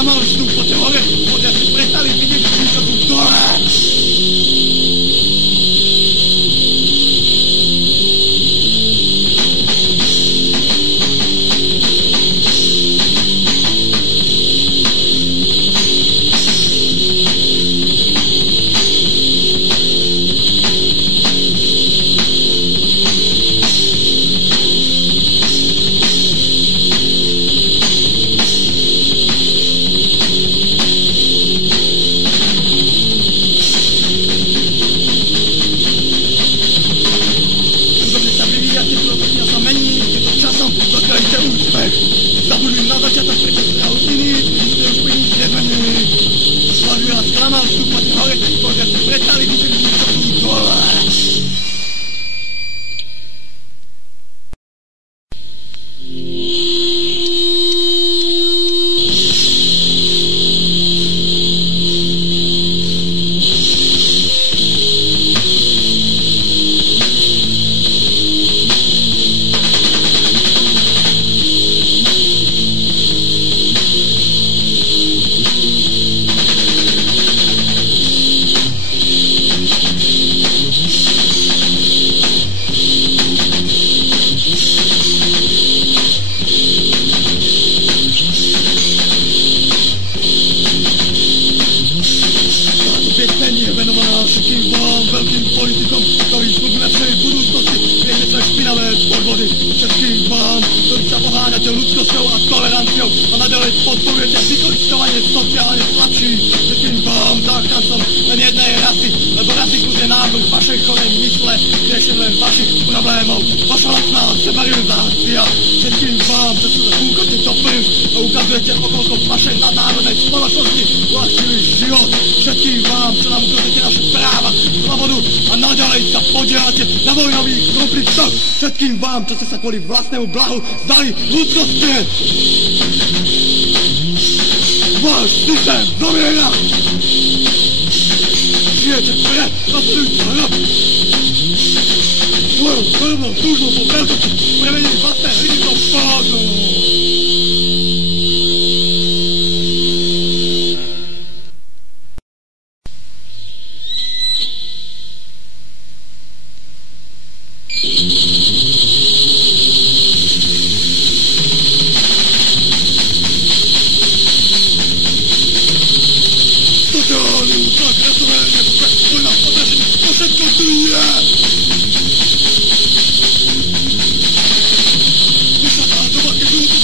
sklamali, sú poďte hore, poďte, prestali vidieť, že to tu dole. Zabudujem na začiatok, pretože sa hodiny, že už peníz nezmenili. Sladujem a sklamal, vstúpate hore, poďte ste prestali vidieť, že to tu dole. Všetkým vám, veľkým politikom, ktorí budú našej budúcnosti, viete, čo je špinavé podvody. Všetkým vám, ktorí sa poháňate ľudskosťou a toleranciou a naďalej podporujete vykoristovanie sociálne slabších. Všetkým vám, záchrancom len jednej rasy, lebo rasizmus je návrh vašej chorej mysle, riešen len vašich problémov, vaša vlastná sebarizácia. Všetkým vám, že sa úkotne doplňujú a ukazujete, okolko vašej nadnárodnej spoločnosti vlastnili život. Všetkým vám, čo nám ukazujete naše práva, slobodu a naďalej sa podielate na vojnových konfliktoch. Všetkým vám, čo ste sa kvôli vlastnému blahu zdali ľudskosti. Váš systém zomiera. Žijete pred nasledujúci rok. Svojou prvnou túžbou po veľkosti premenili vlastné lidstvo v spoločnú. Sociálny útlak, rasové nebezpečné, vojna, potraženie, to všetko tu je! Vyšla tá doba, keď ľudí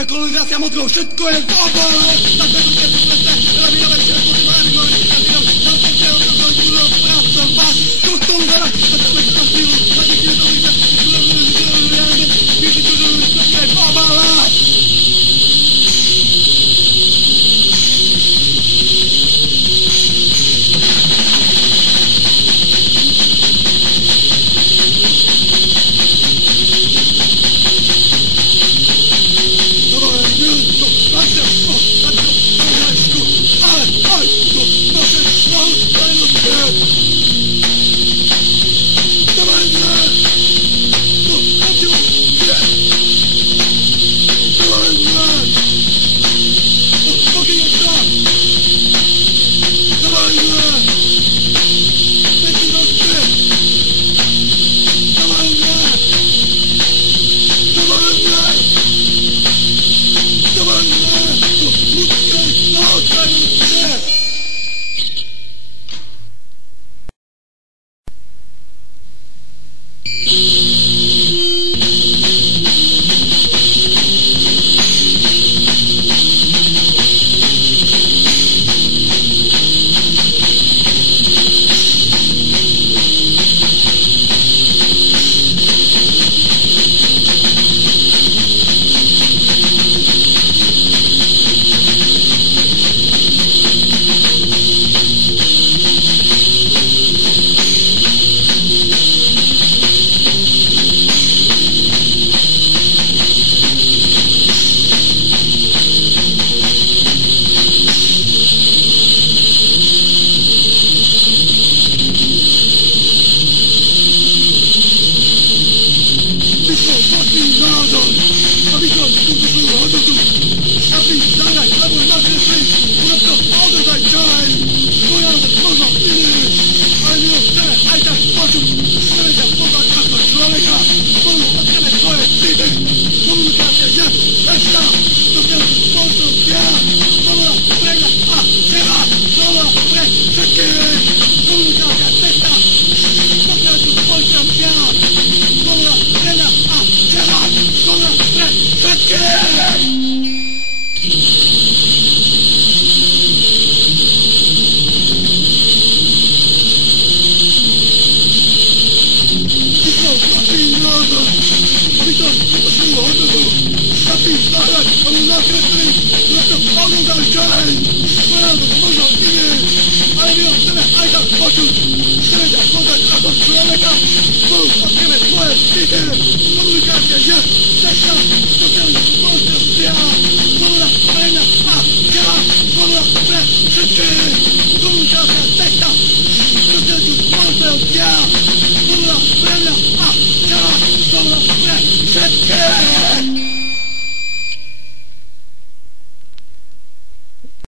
Naša kolonizácia mozgov, všetko je v obale. Na svetu svieti svete, rabinové všetko marigoj, rabinov, celkovceho, celkovceho, budov, prácov, vás, kostom, vera, a celé sa sílu, a nikde to víte, všetko je v obale. Všetky!